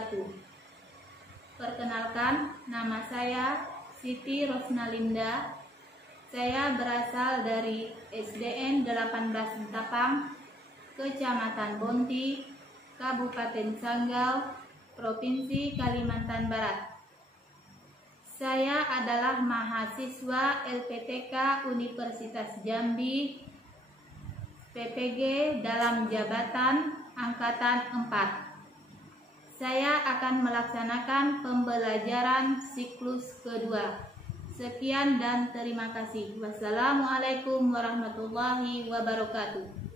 wabarakatuh. Perkenalkan, nama saya Siti Rosnalinda. Saya berasal dari SDN 18 Sentapang, Kecamatan Bonti, Kabupaten Sanggau, Provinsi Kalimantan Barat. Saya adalah mahasiswa LPTK Universitas Jambi, PPG dalam jabatan Angkatan 4. Saya akan melaksanakan pembelajaran siklus kedua. Sekian dan terima kasih. Wassalamualaikum warahmatullahi wabarakatuh.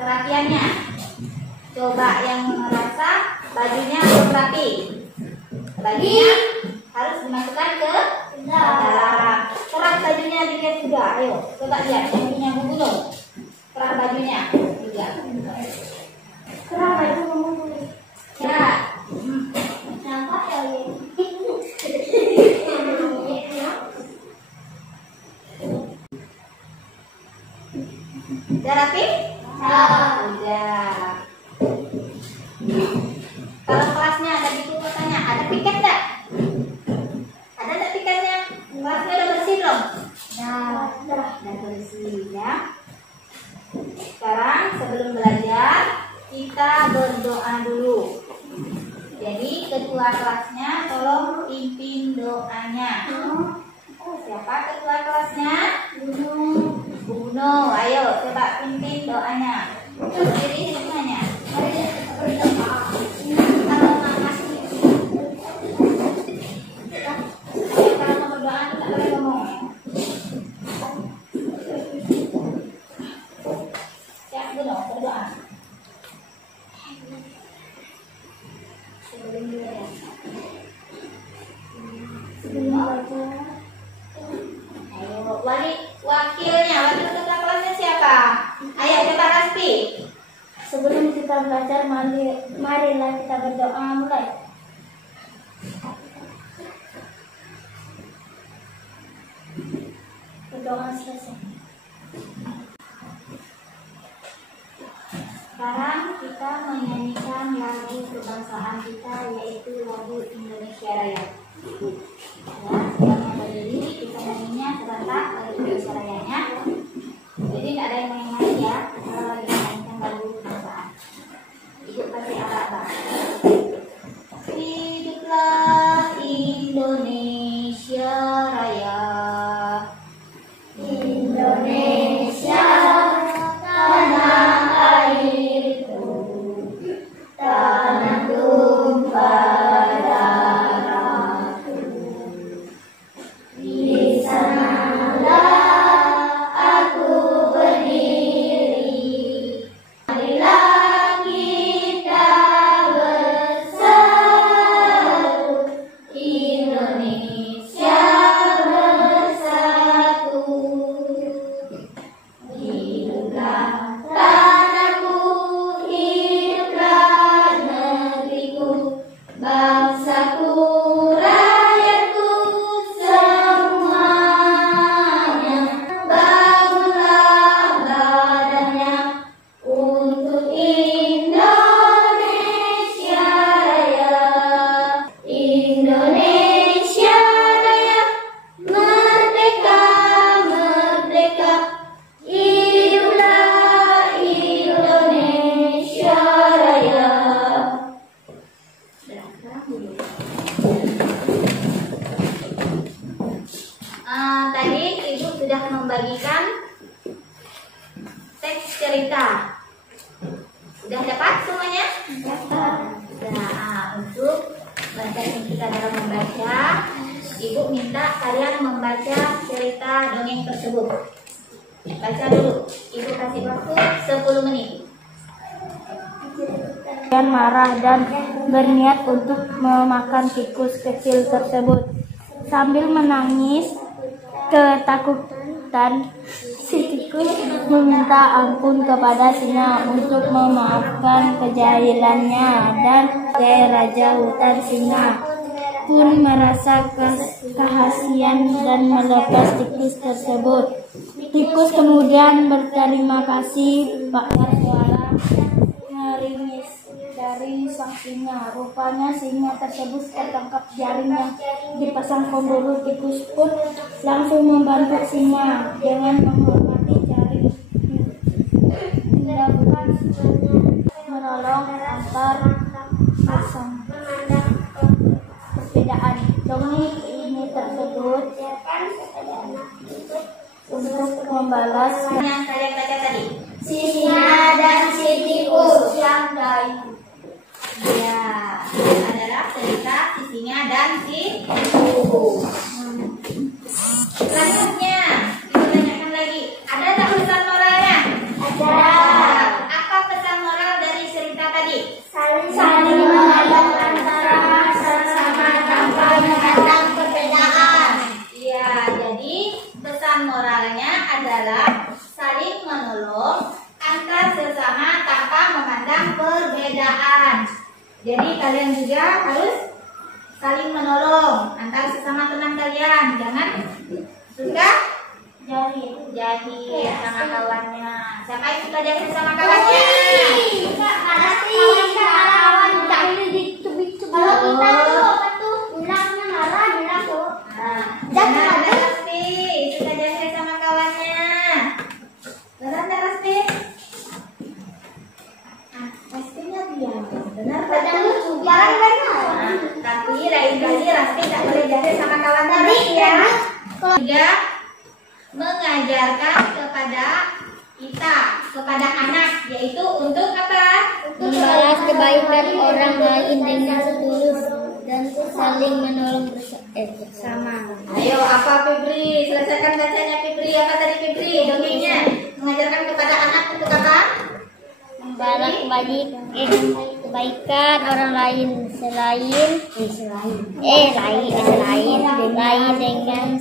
Perhatiannya, coba yang merasa bajunya belum rapi, bajunya harus dimasukkan ke dalam. Kerak bajunya dilihat juga, ayo coba lihat yang punya Bu Gunung. Kerak bajunya juga. Kerak baju Bu Gunung. Ya. Nampak ya? Udah rapi? Udah. Kalau kelasnya ada di buku tanya, ada piket enggak? Ada enggak piketnya? Kelasnya udah bersih belum? Udah bersih ya. Sekarang sebelum belajar kita berdoa dulu. Jadi ketua kelasnya tolong pimpin doanya. Siapa ketua kelasnya? Buno, ayo coba pimpin doanya. Berdiri semuanya. Mari kita berdoa. Kalau mau berdoa tidak boleh ngomong. Ya, Buno berdoa. Sebelum belajar. Ayo, wakilnya, wakil ketua kelasnya siapa? Ayo coba Rasti. Sebelum kita belajar, marilah kita berdoa. Mulai. Berdoa selesai. Sekarang kita menyanyikan lagu kebangsaan kita, yaitu lagu Indonesia Raya. Ya, sekarang berdiri, kita nyanyinya sebentar lagu Indonesia Rayanya. Jadi tidak ada yang main-main ya, kalau lagi menyanyikan lagu kebangsaan. Ikut pasti arah-arah. Hiduplah Indonesia Raya. Indonesia, tanah airku, tanah tumpah darahku. Di sanalah membagikan teks cerita. Sudah dapat semuanya? Nah, untuk bantuan kita dalam membaca, Ibu minta kalian membaca cerita dongeng tersebut. Baca dulu. Ibu kasih waktu 10 menit. Dan marah dan berniat untuk memakan tikus kecil tersebut. Sambil menangis ketakutan, si tikus meminta ampun kepada singa untuk memaafkan kejahilannya, dan raja hutan singa pun merasa kehasian dan melepas tikus tersebut. Tikus kemudian berterima kasih pada suara ngeringis dari sang singa. Rupanya singa tersebut tertangkap jaring yang dipasang pemburu. Tikus pun langsung membantu singa dengan menghormati jaring. Dilakukan menolong antar pasang perbedaan. Dongeng ini tersebut untuk membalas Yang kalian baca tadi. si singa dan si tikus yang baik. Ya, adalah cerita si singa dan si tikus. Selanjutnya, kita tanyakan lagi. Ada tak pesan moralnya? Ada. Apa pesan moral dari cerita tadi? Saling menghadap antara sesama tanpa menentang perbedaan. Ya, jadi pesan moralnya adalah saling menolong antar sesama tanpa memandang perbedaan. Jadi kalian juga harus saling menolong antar sesama teman kalian. Jangan suka jahil sama kawannya. Siapa yang suka jahil sama kawannya? Jangan ada Rasti, suka jahil sama kawannya. Benar tak Rasti? Rastinya diam. Benar tak? Tapi lain kali Rasti tak boleh jahil sama kawannya Rasti ya. Tiga, mengajarkan kepada kita, kepada anak, yaitu untuk apa? Membalas kebaikan orang lain dengan tulus dan saling menolong bersama. Ayo, apa Febri? Selesaikan bacanya Febri. Apa tadi Febri? Dongengnya mengajarkan kepada anak untuk apa? Membalas kebaikan orang lain selain dengan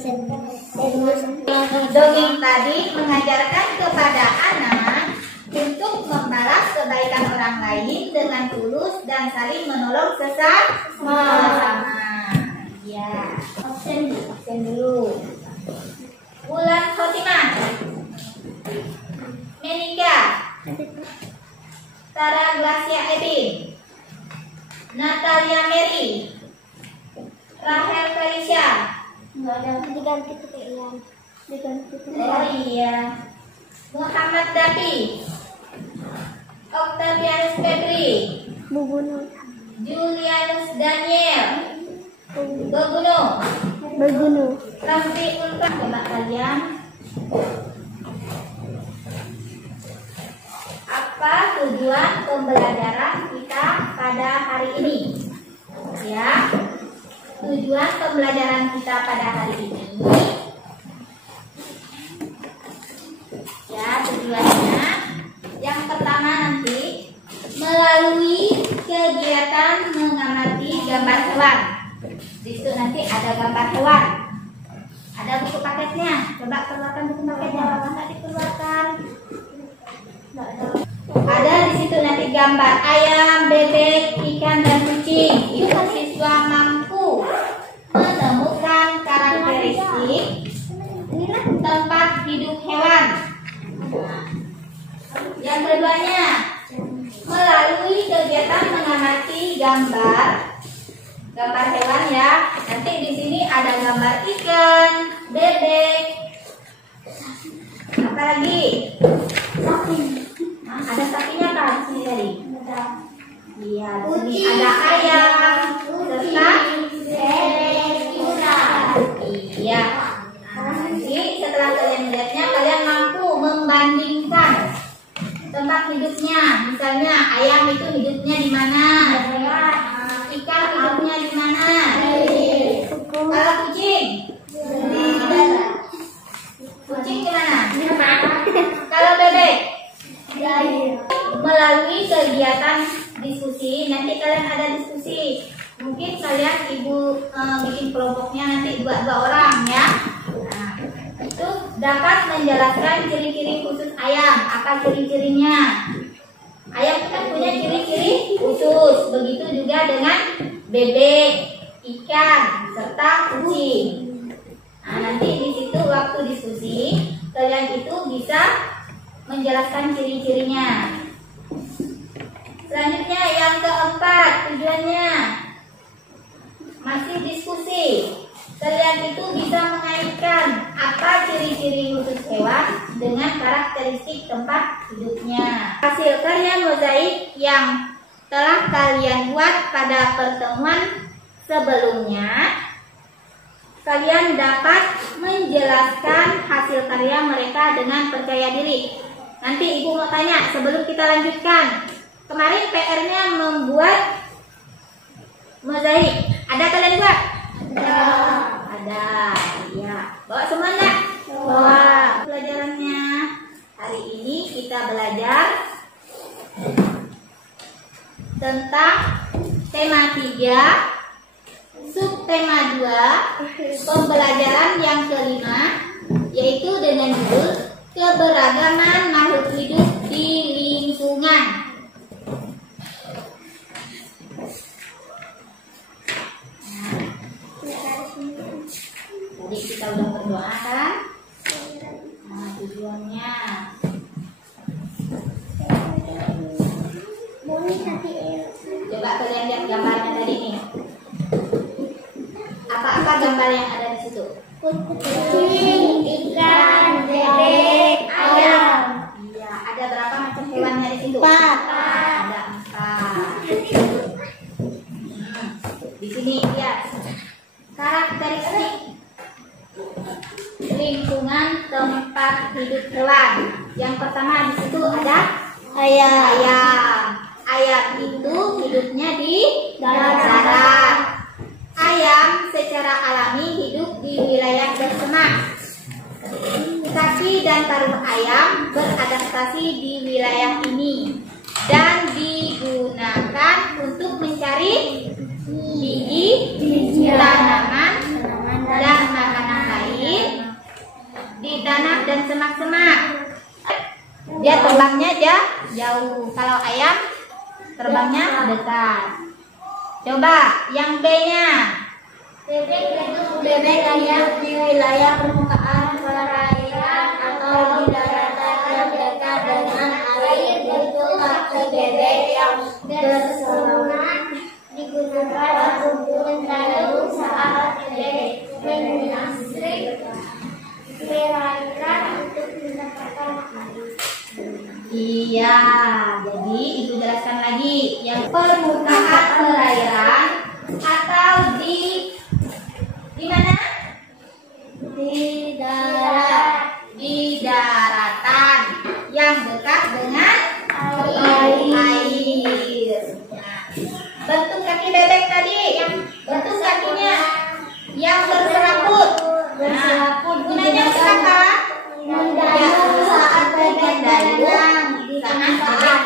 tulus. Dongeng tadi mengajarkan kepada anak untuk membalas kebaikan orang lain dengan tulus dan saling menolong sesama. Ya, absen dulu. Bulan Khotimah, Menika, Tara Glacia Edin, Natalia Mary, Rahel Felicia. Diganti Oh iya, Muhammad Dapi, Octavianus Febri, Julianus Daniel, Bergunu, Ramzi Ulfa. Coba kalian, apa tujuan pembelajaran kita pada hari ini? Ya, tujuan pembelajaran kita pada hari ini. Ya, tujuannya yang pertama nanti melalui kegiatan mengamati gambar hewan. Di situ nanti ada gambar hewan. Ada buku paketnya. Coba keluarkan buku paketnya. Masa dikeluarkan? Ada di situ nanti gambar ayam, bebek, ikan, dan kucing. Itu siswa mampu menemukan karakteristik tempat hidup hewan. Yang keduanya, melalui kegiatan mengamati gambar hewan ya. Nanti di sini ada gambar ikan, bebek, apa lagi? Sapi. Nah, ada sapinya kan di sini tadi? Iya, di sini ada ayam, serta bebek, iya. Nah, nanti setelah kalian melihatnya bagi kelompoknya nanti dua orang ya. Nah, itu dapat menjelaskan ciri-ciri khusus ayam. Apa ciri-cirinya? Ayam kan punya ciri-ciri khusus. Begitu juga dengan bebek, ikan, serta kucing. Nah, nanti di situ waktu diskusi kalian itu bisa menjelaskan ciri-cirinya. Selanjutnya yang keempat, tujuannya masih diskusi. Kalian itu bisa mengaitkan apa ciri-ciri khusus hewan dengan karakteristik tempat hidupnya. Hasil karya mozaik yang telah kalian buat pada pertemuan sebelumnya, kalian dapat menjelaskan hasil karya mereka dengan percaya diri. Nanti ibu mau tanya sebelum kita lanjutkan. Kemarin PR-nya membuat mozaik. Ada kalian buat? Ada. Ya. Bawa semua enggak? Bawa. Pelajarannya hari ini kita belajar tentang tema 3, subtema 2, pembelajaran yang kelima, yaitu dengan judul keberagaman makhluk hidup di lingkungan. Tadi kita udah berdoa kan? Nah, tujuannya coba kalian lihat gambarnya tadi nih. Apa-apa gambar yang ada di situ? Kucing, ikan, bebek, ayam. Iya, ada berapa macam hewannya di situ? 4. Ada 4. Di sini lihat karakteristik lingkungan tempat hidup hewan. Yang pertama di situ ada ayam. Ayam itu hidupnya di darat. Ayam secara alami hidup di wilayah bersemak. Kaki dan paruh ayam beradaptasi di wilayah ini dan digunakan untuk mencari biji, tanaman, dan makanan lain di tanah dan semak-semak. Dia terbangnya jauh. Kalau ayam terbangnya dekat. Coba yang B-nya. Bebek ayam di wilayah permukaan perairan atau di daratan yang dekat dengan air. Bentuk kaki bebek yang berselangat digunakan untuk mencari saat bebek menyusuri perairan untuk mendapatkan air. Iya, jadi itu jelaskan lagi. Yang permukaan perairan atau di mana? Di darat. Di daratan yang dekat dengan air. Nah, bentuk kaki bebek tadi, bentuk kakinya yang berserabut. Gunanya untuk apa? Mendayung saat bebek Mendayung saat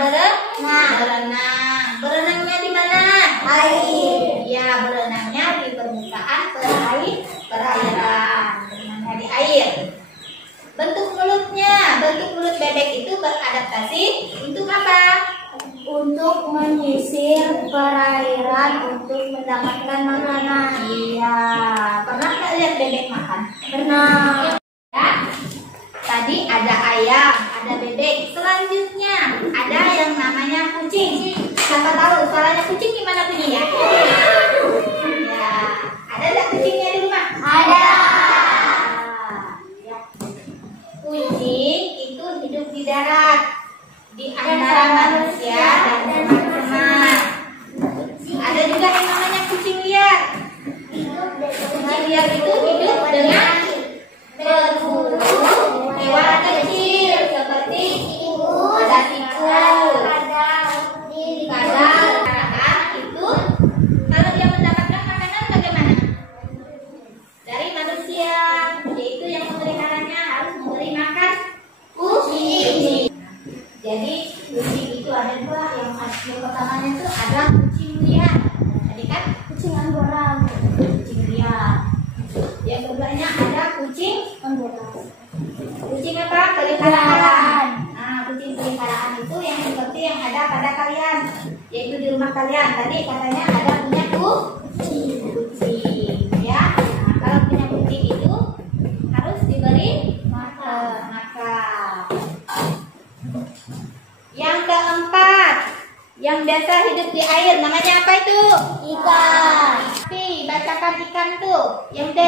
berenang. Berenangnya di mana? air. Ya, berenangnya di permukaan perairan. Berenangnya di air. Bentuk mulut bebek itu beradaptasi untuk apa? Untuk menyisir perairan untuk mendapatkan makanan. Iya. Pernah nggak lihat bebek makan? Pernah. Ya. Tadi ada ayam, ada bebek. Selanjutnya ada yang namanya kucing. Siapa tahu suaranya kucing gimana bunyinya? Ya. Ada nggak kucingnya di rumah? Ada. Ya. Kucing itu hidup di darat, di antara manusia dan semak-semak. Ada juga yang namanya kucing liar. kucing apa? Peliharaan. Nah, kucing peliharaan itu yang seperti yang ada pada kalian, yaitu di rumah kalian. Tadi katanya ada punya kucing, ya. Nah, kalau punya kucing itu harus diberi makan. Yang keempat, yang biasa hidup di air, namanya apa itu? Ikan. Bacakan ikan tuh, yang D.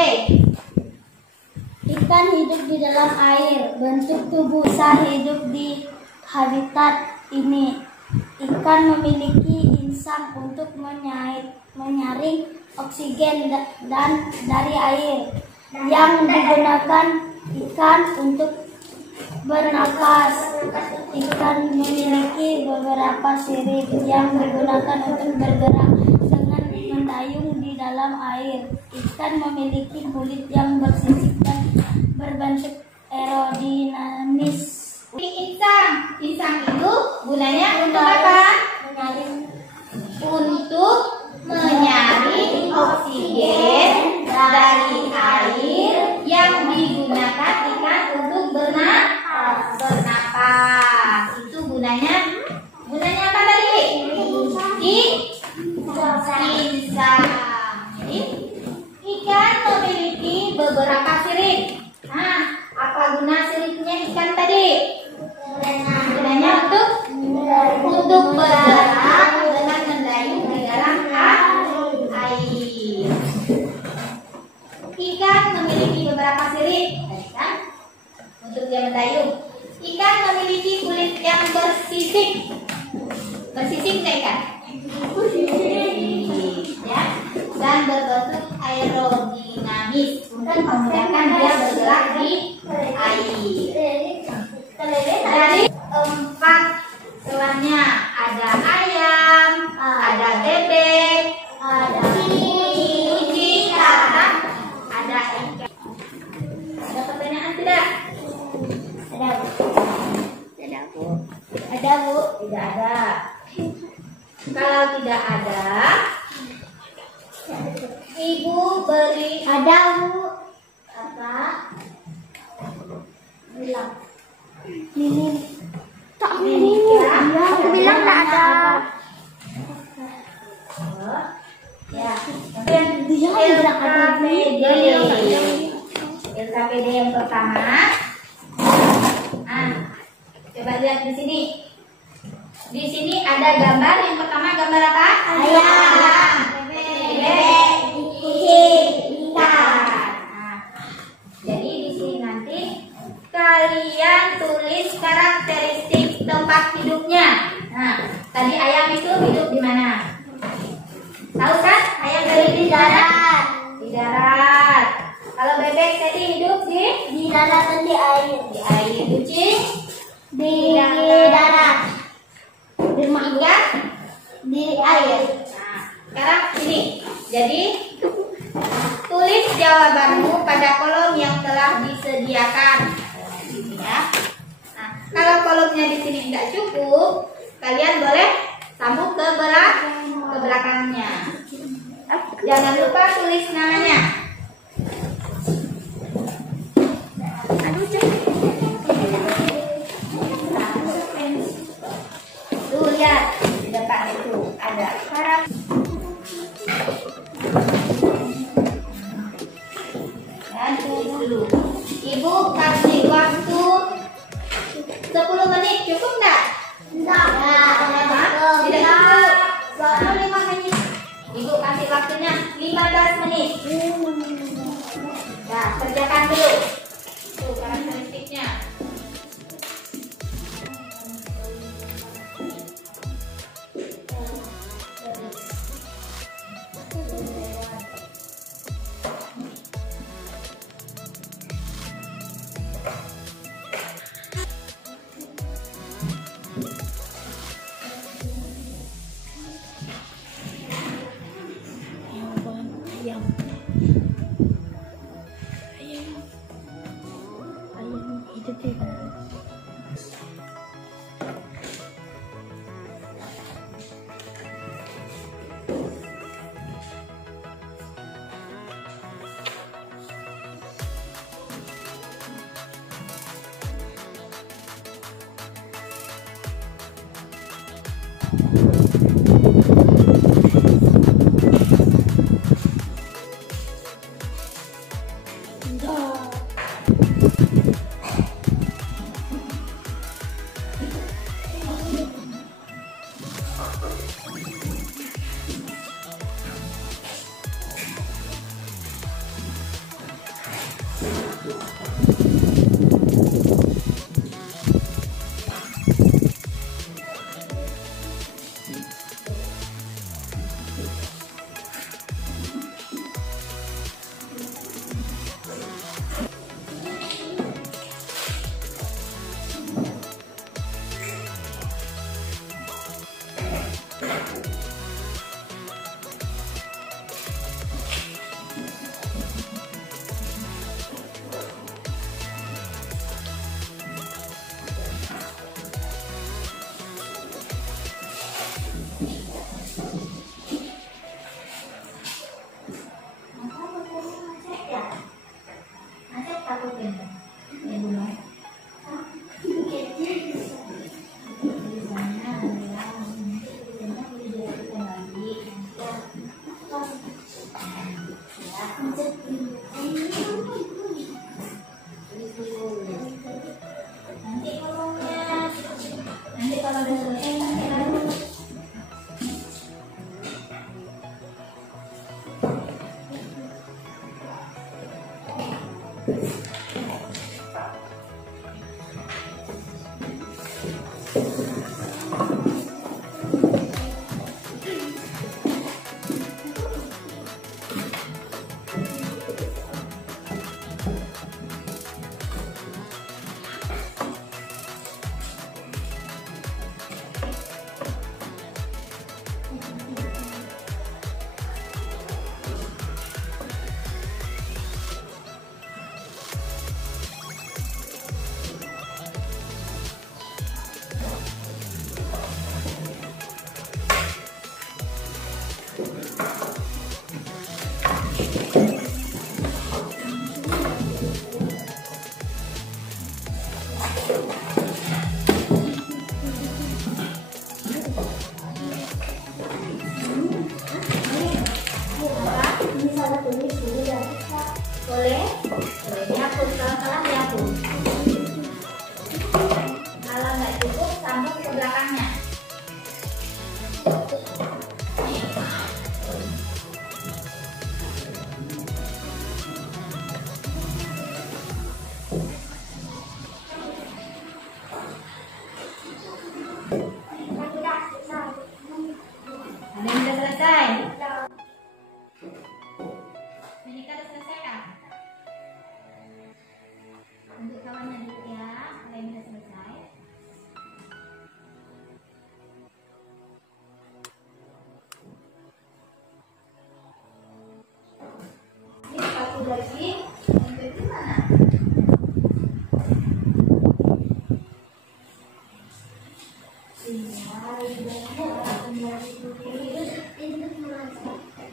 Ikan hidup di dalam air. Bentuk tubuh sah hidup di habitat ini. Ikan memiliki insang untuk menyaring oksigen dan dari air yang digunakan ikan untuk bernapas. Ikan memiliki beberapa sirip yang digunakan untuk bergerak dengan mendayung di dalam air. Ikan memiliki kulit yang bersisik dan berbentuk aerodinamis. Insang itu gunanya untuk apa? Untuk menyaring oksigen dari air yang digunakan ikan untuk bernapas. Itu gunanya apa tadi? Insang. Jadi ikan memiliki beberapa sirip. Nah, apa guna siripnya ikan tadi? Gunanya untuk bergerak dengan mendayung di dalam air. Ikan memiliki beberapa sirip, kan? Untuk dia mendayung. Ikan memiliki kulit yang bersisik. Bersisik nggak ikan? Ya, dan berbentuk aerodinamis. Memudahkan dia bergerak di air. Dari 4 hewannya ada ayam, ada bebek, ada kucing, ada ikan. Ada pertanyaan tidak? Ada Bu. Ada Bu? Tidak ada. Kalau tidak ada, Ibu beri. Ada Bu. Apa? Bilang. Ini Aku bilang tak ada. Ya. Dia bilang ada. LKPD yang pertama. Coba lihat di sini. Di sini ada gambar. Yang pertama gambar apa? Ayam. Bebek. Kucing. Ikan. Jadi di sini nanti kalian tulis karakteristik tempat hidupnya. Nah, tadi ayam itu hidup di mana? Tahu kan? Ayam tadi di darat. Di darat. Kalau bebek tadi hidup di darat dan di air. Di air. Kucing Di darat. Di ikan Di air. Nah, sekarang ini. Jadi tulis jawabanmu pada kolom yang telah disediakan. Ya. Nah, kalau kolomnya di sini nggak cukup, kalian boleh sambung ke belakangnya. Jangan lupa tulis namanya. Tuh lihat di depan itu ada dan tulis dulu. Ibu kasih waktu 10 menit, cukup enggak? Enggak. Tidak cukup. 25 menit. Ibu kasih waktunya 15 menit. Nah, kerjakan dulu. Tuh karakteristiknya. Ayam. Nanti kalau udah selesai nanti lalu boleh dihapus, kalau salah dihapus. Kalau nggak cukup sambung ke belakangnya. Ada yang sudah selesai? Ini kan udah selesai kan? Untuk kawannya dulu ya, kalau yang sudah selesai. Ini satu lagi, yang itu mana?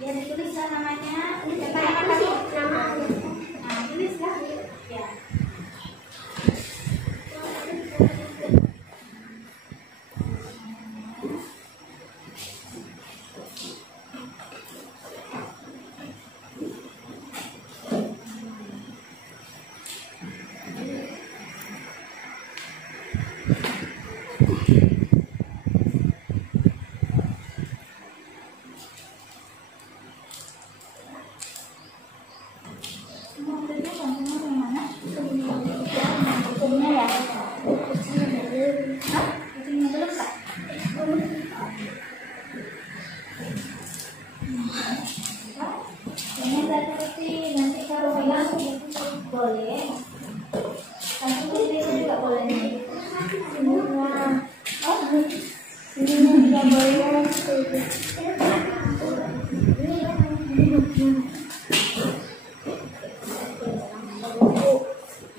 Ya ditulis lah namanya. Siapa yang akan nama? Nah, tulis lah. Ya. Nanti kalau bilang boleh, nanti bisa juga boleh. Ini tidak boleh.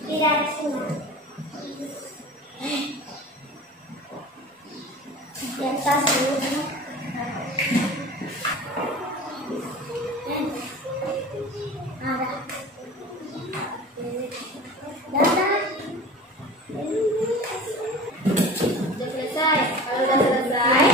Tidak semua. Di atas dulu. Sudah selesai. Kalau sudah selesai,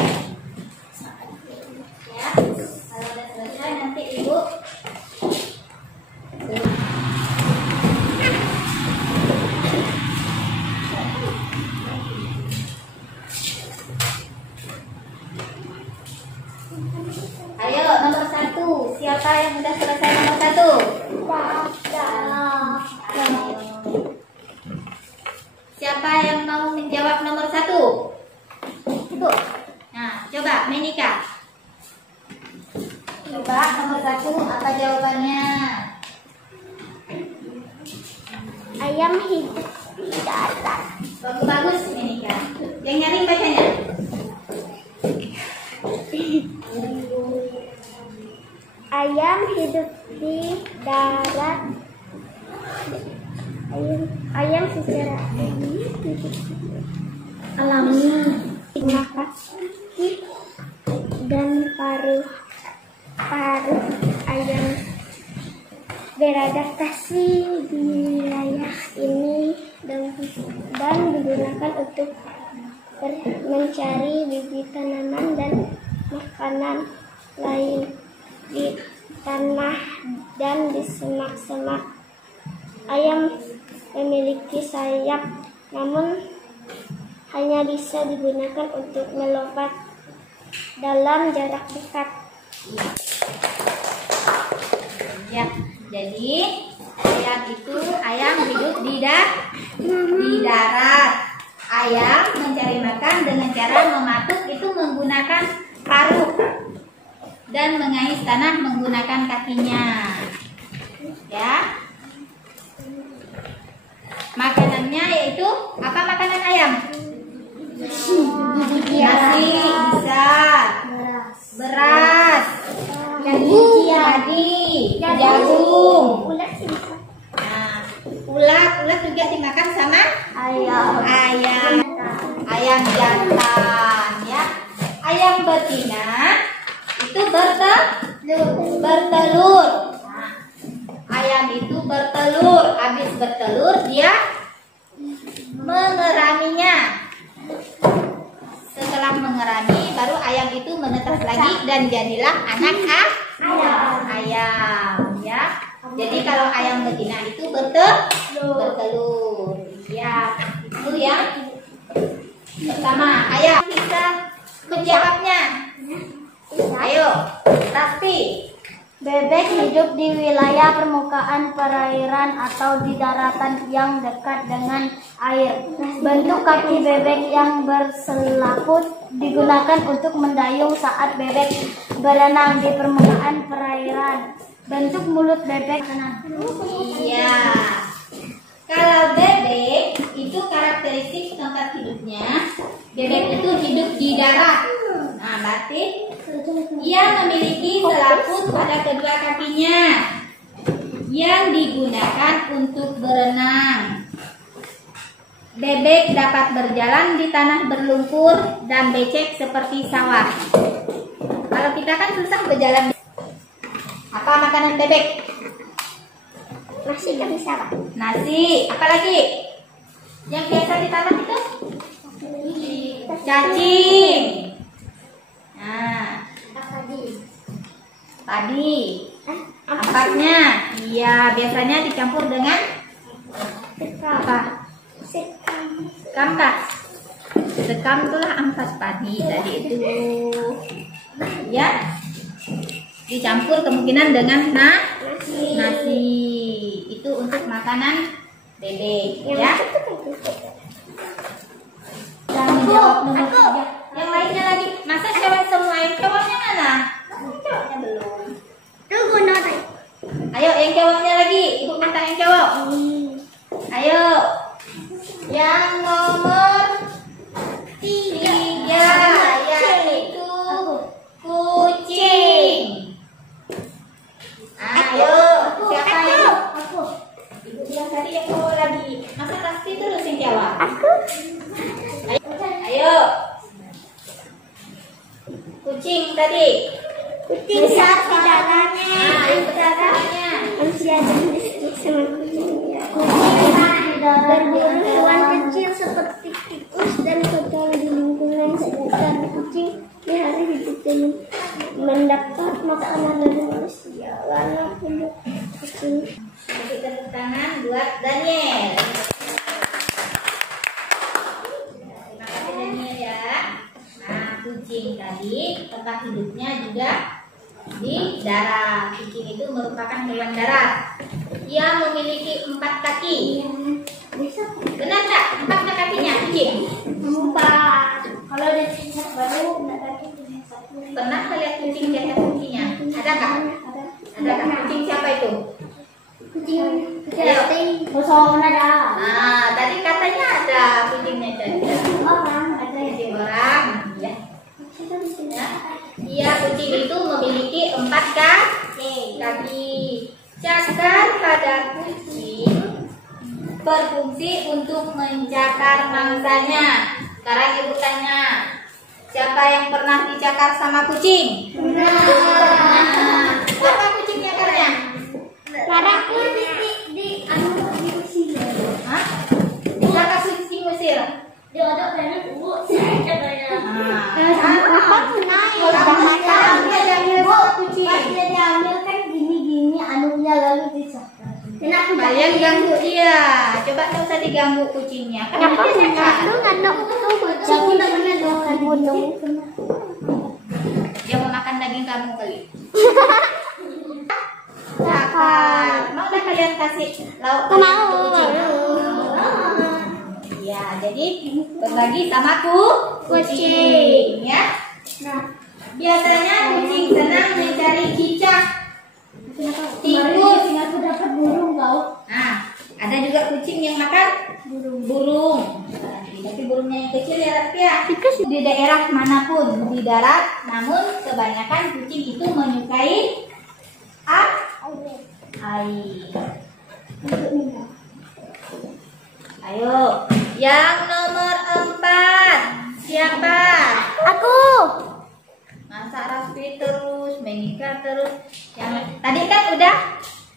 Ayam hidup di darat. Bagus Menika. Yang nyaring bacanya. Ayam hidup di darat. Ayam secara alami kaki dan paruh ayam beradaptasi di wilayah ini dan digunakan untuk mencari bibit tanaman dan makanan lain di tanah dan di semak-semak. Ayam memiliki sayap, namun hanya bisa digunakan untuk melompat dalam jarak dekat. Ya, jadi ayam hidup di darat. Ayam mencari makan dengan cara mematuk itu menggunakan paruh dan mengais tanah menggunakan kakinya. Ya. Makanannya yaitu apa makanan ayam? Nasi bisa, beras, padi, jagung. Nah, ulat juga dimakan sama ayam jantan ya. Ayam betina itu bertelur. Nah, ayam itu bertelur, habis bertelur dia mengeraminya. Setelah mengerami baru ayam itu menetas lagi dan jadilah anak ayam ya. Jadi kalau ayam betina itu bertelur. Ya, itu yang pertama. Ayam bisa menjawabnya. Ayo, Rasti. Bebek hidup di wilayah permukaan perairan atau di daratan yang dekat dengan air. Bentuk kaki bebek yang berselaput digunakan untuk mendayung saat bebek berenang di permukaan perairan. Bentuk mulut bebek kanan. Iya. Kalau bebek itu karakteristik tempat hidupnya, bebek itu hidup di darat. Nah, berarti ia memiliki selaput pada kedua kakinya yang digunakan untuk berenang. Bebek dapat berjalan di tanah berlumpur dan becek seperti sawah. Kalau kita kan susah berjalan. Apa makanan bebek? Nasi kan bisa, Pak. Nasi, apalagi? Yang biasa ditanam itu? Cacing. Nah, padi. Ampasnya, iya biasanya dicampur dengan apa? Sekam. Sekam itulah ampas padi tadi itu. Ya, dicampur kemungkinan dengan nasi. Itu untuk makanan bebek, ya. Dan menjawab nomor 3. Yang lainnya lagi, masa cewek semua? Yang cowoknya mana? Cowoknya belum. Tunggu nanti. Ayo yang cowoknya lagi, ibu minta yang cowok. Ayo. Yang nomor 3 yaitu kucing. Ayo, siapa yang? Ibu bilang tadi yang cowok lagi. Masa pasti terus yang jawab? Ayo. Kucing tadi. Kucing saat di daratnya. Itu caranya. Manusia jenis sama kucing. Kucing berburu hewan kecil seperti tikus dan kecil di lingkungan sekitar. Kucing dihari hidup dengan mendapat makanan dari manusia. Warna kulit kucing. Beri tepuk tangan buat Daniel. Terima kasih Daniel ya. Nah, kucing tadi tempat hidupnya juga di darat. Kucing itu merupakan hewan darat. Ia memiliki 4 kaki. Benar tak? 4 kakinya kucing? 4. Kalau di sini baru enggak kaki punya 1. Pernah lihat kucing cacat kakinya? Adakah? Adakah kucing siapa itu? Kucing Ayo. kosong ada. Nah, tadi katanya ada kucingnya saja. Orang ada Kucing orang, ya. Ya. Iya, kucing itu memiliki 4 kaki. Cakar pada kucing berfungsi untuk mencakar mangsanya. Sekarang ibu tanya, siapa yang pernah dicakar sama kucing? Nah, apa kucing nyakarnya? Cara di sini. Hah? Dicakar kucing Mesir. Dia ada banyak bu. Dia diambil kan gini anunya lalu dicakar. Kalian ganggu dia. Coba nggak usah diganggu kucingnya. Kenapa dicakar? Dia mau makan daging kamu kali. Cakar. Mau nggak kalian kasih lauk kalian ke kucing? Ya, jadi berbagi sama kucing ya. Nah, Biasanya kucing senang mencari cicak, tikus. aku dapat burung kau. Nah, ada juga kucing yang makan burung. Tapi burungnya yang kecil ya, tapi ya di daerah manapun di darat, namun kebanyakan kucing itu menyukai air. Ayo, yang nomor 4 siapa? Aku. Masa Raffi terus, Menika terus. Yang tadi kan udah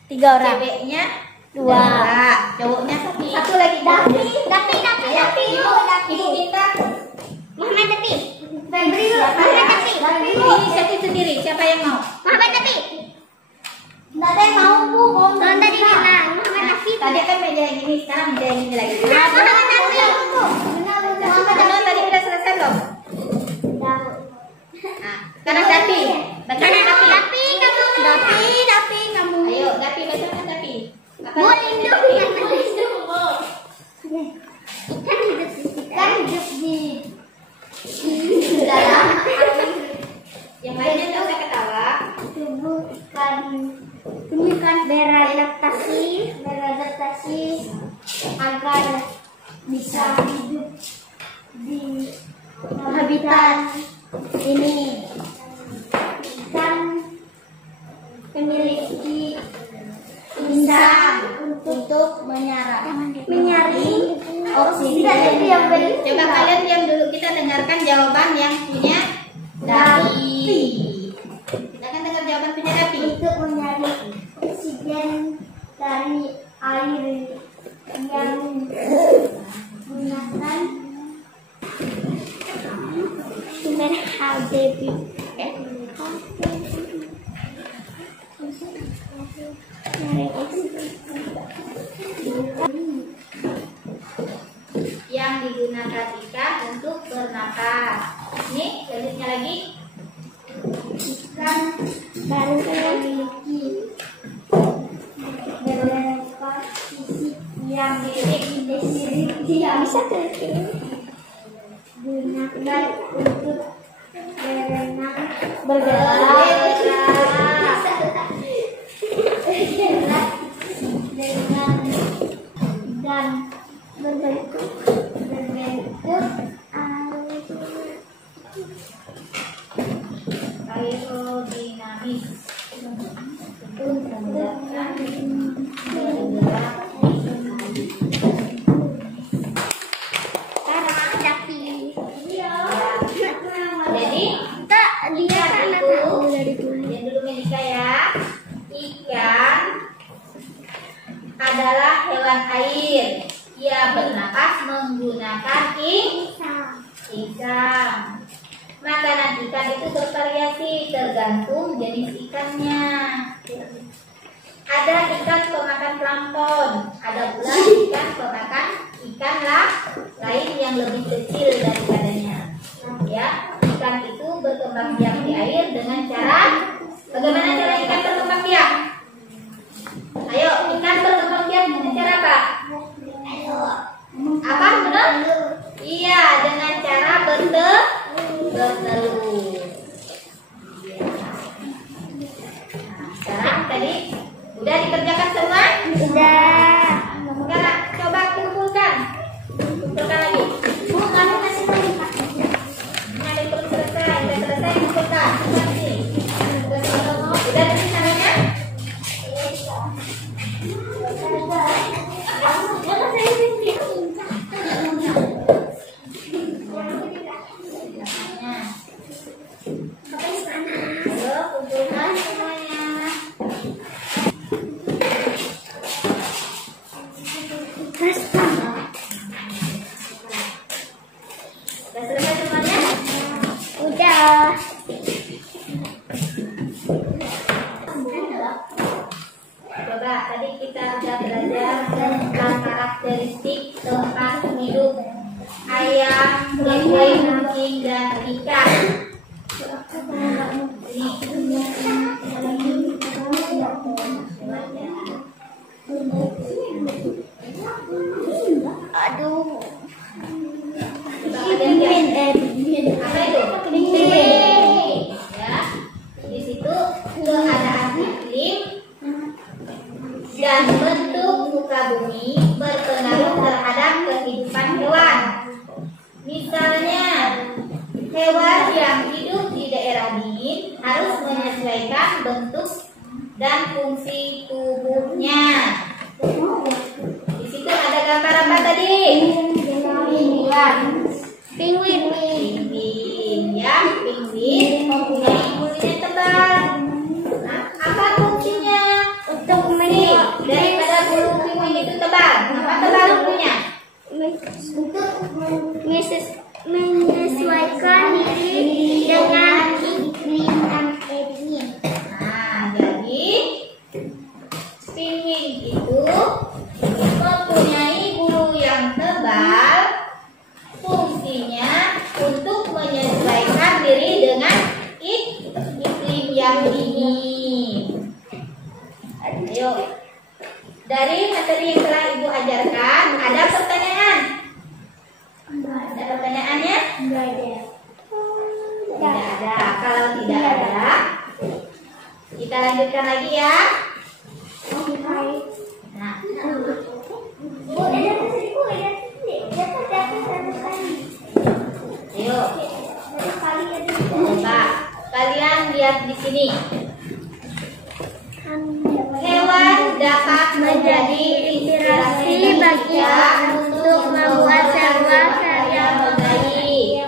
3 orang. ceweknya 2. 2, cowoknya satu lagi. Dapi. Ayo, ibu minta Muhammad Dapi. Febri dulu. siapa Muhammad ya? Dapi. Inisiatif sendiri, siapa yang mau? Muhammad Dapi. Nggak ada yang mau bu. Belum tadi bilang Muhammad Dapi. Tadi kan meja yang ini, sekarang meja yang ini lagi. Muhammad Dapi. Kamu tadi udah selesai belum? Nah, sekarang Dapi. Bacakan Dapi. Dapi kamu. Ayo, Dapi, bacakan Dapi. Apa Bu Dapi? Lindu. Kan hidup di dalam Yang lainnya nggak usah ketawa. tubuh ikan beradaptasi agar bisa hidup di habitat ini. Ikan memiliki insang untuk menyaring oksigen. Coba kalian diam dulu, kita dengarkan jawaban yang punya Dapi. Silakan dengar jawaban punya Dapi. Untuk menyaring oksigen dari air yang menggunakan sumber HDP. Yang digunakan ikan untuk bernapas. Nih, selanjutnya lagi. Ikan memiliki beberapa sisi yang bisa digunakan untuk bergerak dan berbentuk Aerodinamis untuk memudahkan bergerak. Jadi ikan itu, yang dulu Menika ya, ikan adalah hewan air. Ia bernapas menggunakan insang. Makanan ikan itu bervariasi tergantung jenis ikannya. Ada ikan pemakan plankton, ada pula ikan pemakan ikan lain yang lebih kecil daripadanya. Ya, ikan itu berkembang biak di air dengan cara bagaimana cara ikan berkembang biak? Ayo, ikan berkembang biak dengan cara apa? Apa benar? Iya, dengan cara bertelur. Nah, sekarang tadi udah dikerjakan semua? tadi kita sudah belajar tentang karakteristik tempat hidup ayam, lele, kucing, dan ikan. Aduh. Apa itu? Pinguin. Ya. Di situ keadaan iklim dan bentuk muka bumi berpengaruh terhadap kehidupan hewan. Misalnya, hewan yang hidup di daerah dingin harus menyesuaikan bentuk dan fungsi tubuhnya. Di situ ada gambar apa tadi? Pinguin. Ya, pinguin mempunyai bulunya tebal. Nah, apa fungsinya? Untuk daripada bulu pinguin itu tebal. Apa tebal bulunya? Untuk menyesuaikan diri dengan iklim yang dingin. Nah, jadi pinguin itu mempunyai bulu yang tebal. Fungsinya untuk menyesuaikan diri dengan iklim yang dingin. Ayo, dari materi yang telah Ibu ajarkan, ada pertanyaan? Ada pertanyaannya? Enggak ada. Tidak ada. Kalau tidak ada, kita lanjutkan lagi ya. Nah, ayo, coba kalian lihat di sini. Hewan dapat menjadi inspirasi baginya untuk membuat sebuah karya mozaik.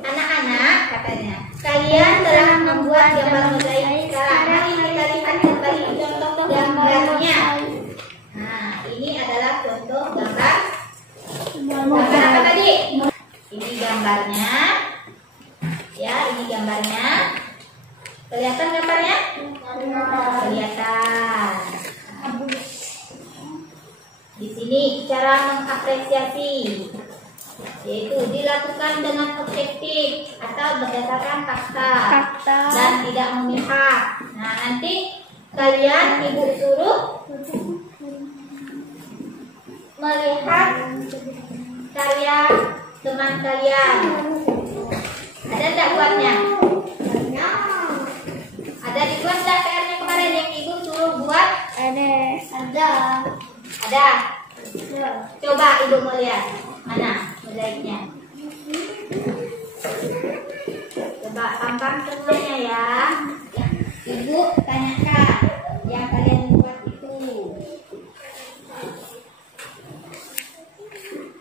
Anak-anak, katanya, kalian telah membuat gambar mozaik sekarang. Mari kita lihat kembali contoh gambarnya. Nah, ini adalah contoh gambar. Gambar apa tadi? Ini gambarnya. Ya, ini gambarnya. Kelihatan gambarnya? Kelihatan. Di sini cara mengapresiasi, yaitu dilakukan dengan objektif atau berdasarkan fakta dan tidak memihak. Nah, nanti kalian Ibu suruh melihat karya teman kalian. Ada tak buatnya? Ada dibuat tak PR-nya kemarin yang Ibu suruh buat? Ada. Ada. Coba Ibu mau lihat mana mozaiknya. Coba tampang semuanya ya. Ibu tanyakan yang kalian buat itu.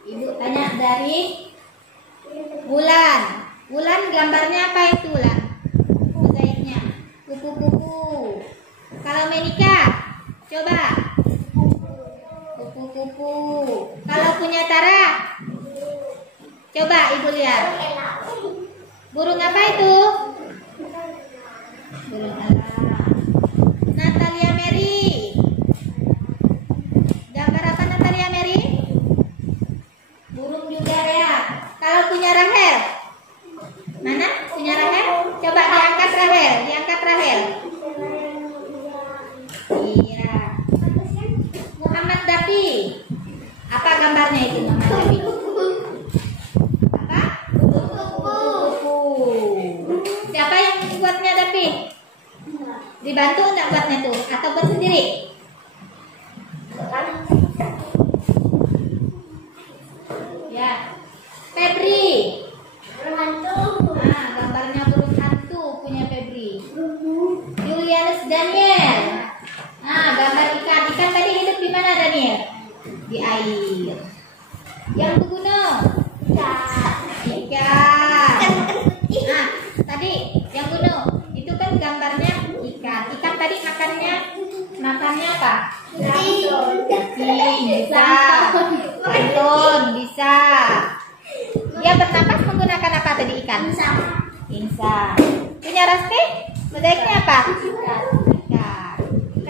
Ibu tanya dari bulan. Bulan gambarnya apa itu bulan? Mozaiknya kupu-kupu. Kalau Menika, coba kupu-kupu. Kalau punya Tara, coba Ibu lihat. Burung apa itu? Burung elang. Natalia Mary. Gambar apa Natalia Mary? Burung juga ya. Kalau punya Rahel, mana punya Rahel? Coba diangkat Rahel, diangkat Rahel. Iya. Muhammad Dafi. Apa gambarnya itu Muhammad Dafi? Apa? Kupu-kupu. Siapa yang buatnya Dafi? Dibantu enggak buatnya tuh? Atau buat sendiri? Ya. Febri. Nah, gambarnya burung hantu punya Febri. Julianus Daniel. Nah, gambar ikan. Ikan tadi hidup di mana Daniel? Di air. Yang gunung. Ikan. Nah, tadi yang gunung itu kan gambarnya ikan. Ikan tadi makannya apa? Kucing bisa, plankton bisa. Dia bernapas menggunakan apa tadi ikan? Insang. Punya Rasti? Mozaiknya apa? Ikan.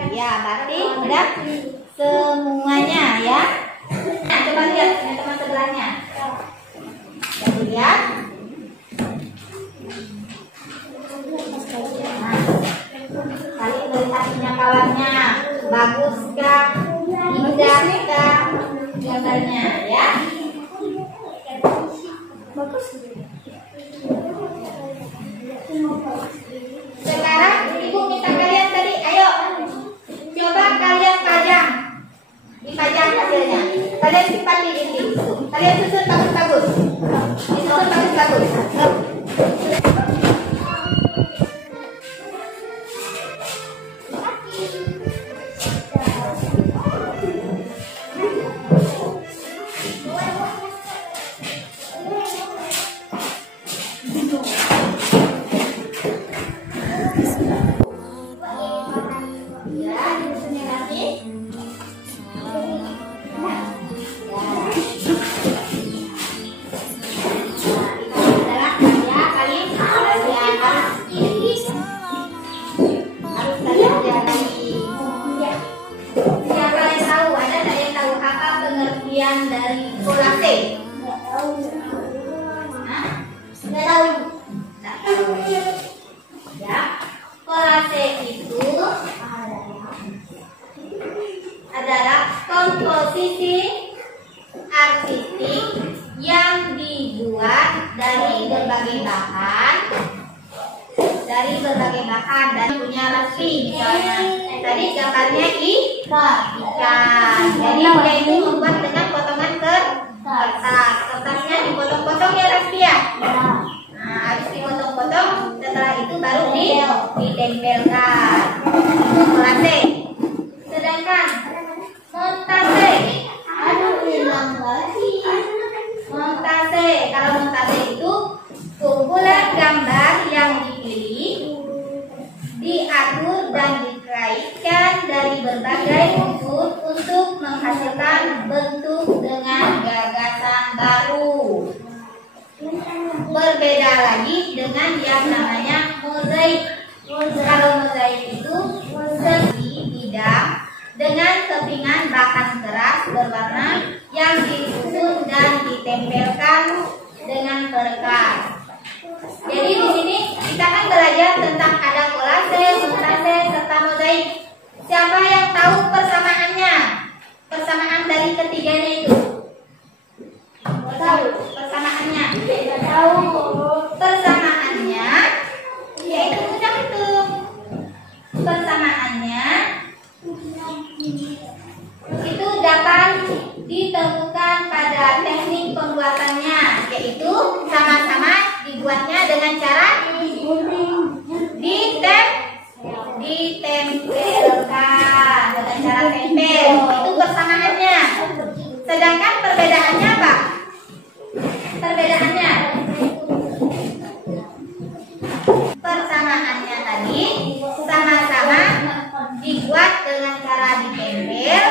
Ya, berarti udah semuanya ya. Nah, coba lihat teman-teman sebelahnya. Coba lihat. Nah, kalian melihat kawannya baguskah, indahkah gambarnya ya? Bagus. Sekarang ibu minta kalian tadi, ayo coba kalian pajang, dipajang hasilnya. Kalian simpan di dinding. Kalian susun bagus-bagus. Disusun bagus-bagus. Dari kolase. Nggak tahu. Ya, kolase itu adalah komposisi artistik yang dibuat dari berbagai bahan, dan punya Raspi misalnya. Tadi gambarnya ikan. Jadi dia itu membuat dengan potongan kertas. Kertasnya dipotong-potong ya Raspi ya. Nah, habis dipotong-potong, setelah itu baru ditempelkan. Itu kolase. Sedangkan montase, kalau montase itu kumpulan gambar yang dipilih, diatur dan dikaitkan dari berbagai unsur untuk menghasilkan bentuk dengan gagasan baru. Berbeda lagi dengan yang namanya mozaik. Kalau mozaik itu segi bidang dengan kepingan bahan keras berwarna yang disusun dan ditempelkan dengan perkas. Jadi di sini kita kan belajar tentang ada kolase, montase, serta mozaik. Siapa yang tahu persamaannya? Persamaan dari ketiganya itu? Tahu persamaannya? Tahu. Persamaannya yaitu mudah itu. Persamaannya itu dapat ditemukan pada teknik pembuatannya, yaitu sama-sama dibuatnya dengan cara ditempelkan dengan cara tempel. Itu persamaannya. Sedangkan perbedaannya apa? Persamaannya tadi sama-sama dibuat dengan cara ditempel.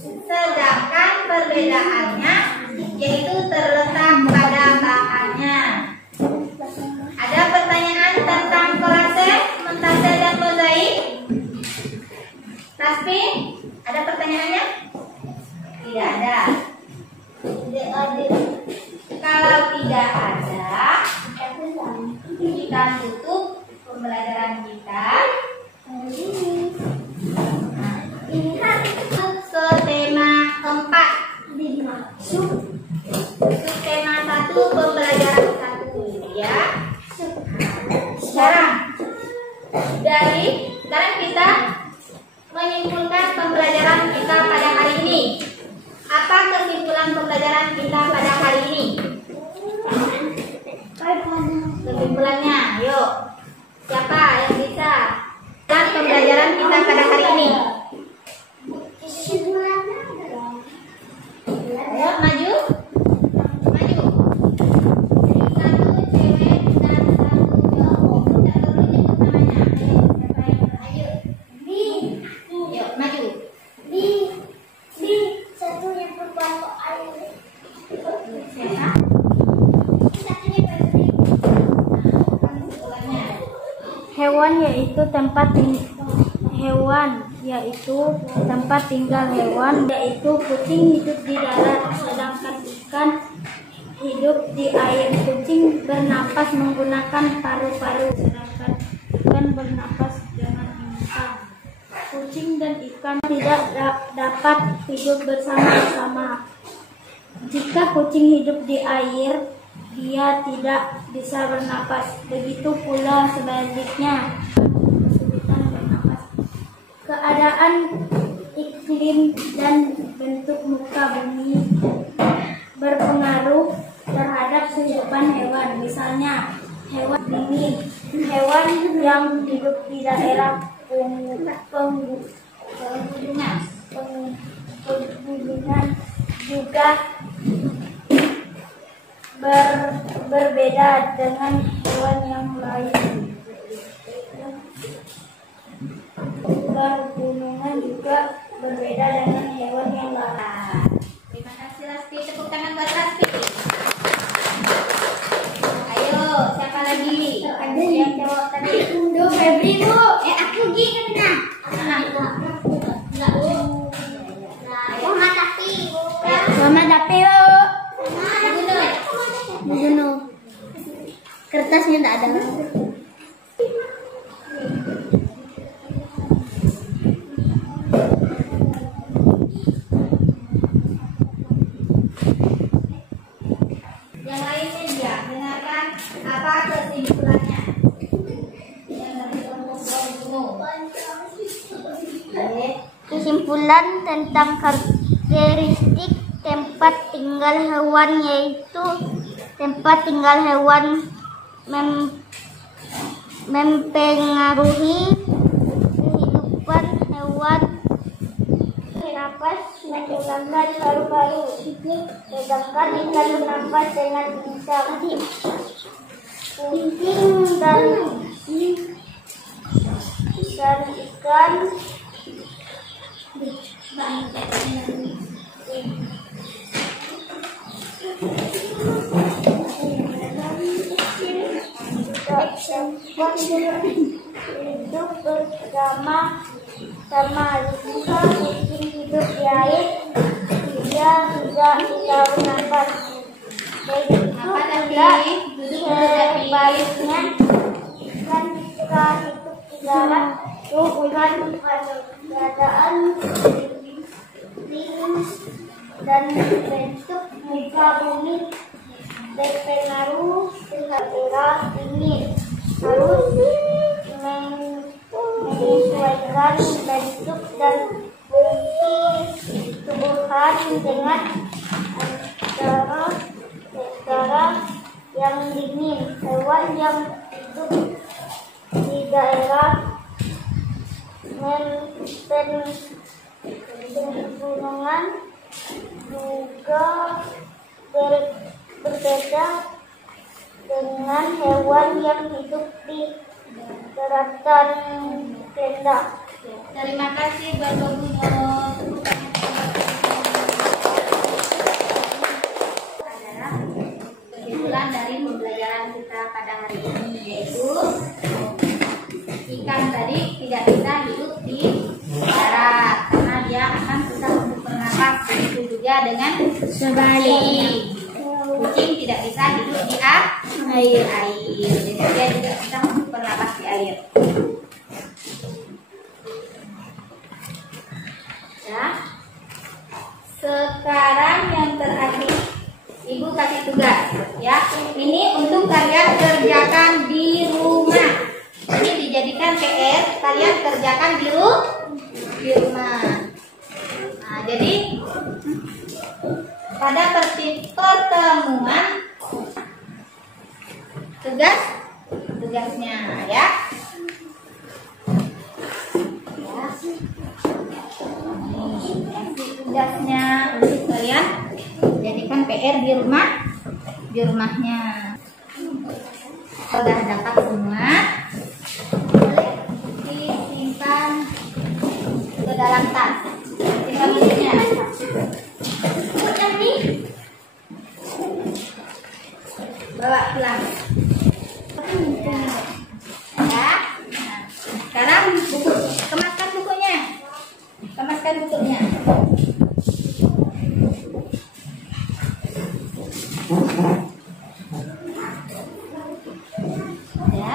Sedangkan perbedaannya yaitu terletak pada bahannya. Ada pertanyaan tentang kolase, montase, dan mozaik? Raspi, ada pertanyaannya? Tidak ada. Kalau tidak ada, kita tutup pembelajaran kita. Subtema 4. Subtema 1 pembelajaran 1 ya. Sekarang kita menyimpulkan pembelajaran kita pada hari ini. Apa kesimpulan pembelajaran kita pada hari ini? Kesimpulannya, yuk. Siapa yang bisa? Dan pembelajaran kita pada hari ini. Ayo maju. Maju. Satu cewek dan satu cowok. Tidak perlu nyebut namanya. Ayo. Yuk maju. Satu yang berbawa air. Siapa? Hewan yaitu tempat hewan, yaitu tempat tinggal hewan, yaitu kucing hidup di darat, sedangkan ikan hidup di air. Kucing bernapas menggunakan paru-paru, sedangkan ikan bernapas dengan insang. Kucing dan ikan tidak dapat hidup bersama-sama. Jika kucing hidup di air, dia tidak bisa bernapas. Begitu pula sebaliknya, kesulitan bernapas. Keadaan iklim dan bentuk muka bumi berpengaruh terhadap kehidupan hewan. Misalnya, hewan dingin, hewan yang hidup di daerah pegunungan juga berbeda dengan hewan yang lain. Pegunungan juga berbeda dengan hewan yang lain. Terima kasih Laspi, tepuk tangan buat Laspi. Ayo, siapa lagi? Ada yang jawab tadi. Udah Febri Bu. Aku gini kan? Mama tapi Bu. Bunuh. Kertasnya tidak ada. Yang lainnya dia dengarkan apa kesimpulannya. Kesimpulan tentang karakteristik tempat tinggal hewan, yaitu tempat tinggal hewan mempengaruhi kehidupan hewan. Bernapas menggunakan paru-paru, sedangkan ikan bernapas dengan insang. Kucing dan ikan hidup bersama. Jika kucing hidup di air, dia tidak bisa bernafas. Begitu pula sebaliknya, ikan jika hidup di darat, bukan keadaan iklim dan bentuk muka bumi berpengaruh terhadap dingin. Harus menyesuaikan bentuk dan fungsi tubuhan dengan negara yang dingin. Hewan yang hidup di daerah pegunungan juga berbeda dengan hewan yang hidup di daratan rendah. Terima kasih buat Bu Nur. Adalah kesimpulan dari pembelajaran kita pada hari ini, yaitu ikan tadi tidak bisa hidup di darat karena dia akan susah untuk bernapas. Begitu juga dengan sebalik. Kucing tidak bisa hidup di air, jadi dia tidak bisa untuk bernapas di air. Ya. Sekarang yang terakhir, Ibu kasih tugas, ya. Ini untuk kalian kerjakan di rumah. Ini dijadikan PR, kalian kerjakan di rumah. Nah, jadi pada pertemuan tugasnya ya. Tugasnya untuk kalian jadikan PR di rumahnya. Sudah dapat semua, boleh disimpan ke dalam tas. Tinggal isinya. Bawa pulang. Ya. Nah, sekarang buku kemaskan lepaskan tutupnya. Ya.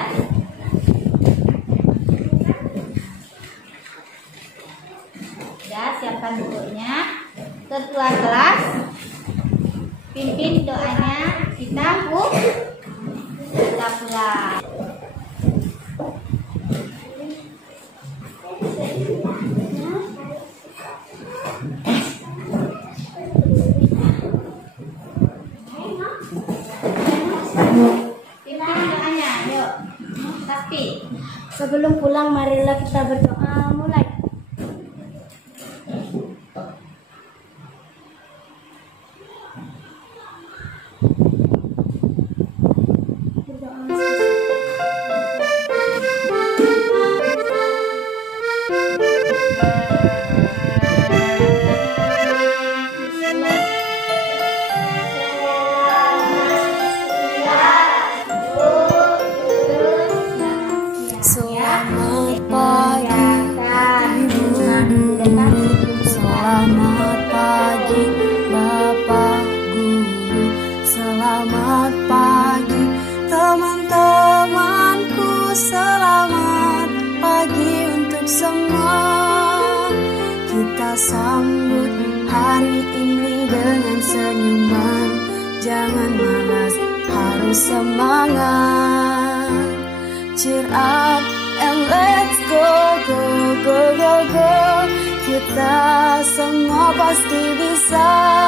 Ya, siapkan tutupnya. Ketua kelas, pimpin doanya. Kita pulang. Pimpin doanya, yuk. Tapi Sebelum pulang, marilah kita berdoa. Mulai. Selamat pagi Ibu, selamat pagi Bapak Guru, selamat pagi teman-temanku, selamat pagi untuk semua. Kita sambut hari ini dengan senyuman, jangan malas, harus semangat. Cheer up and let's go, go, go, go, go. Kita semua pasti bisa.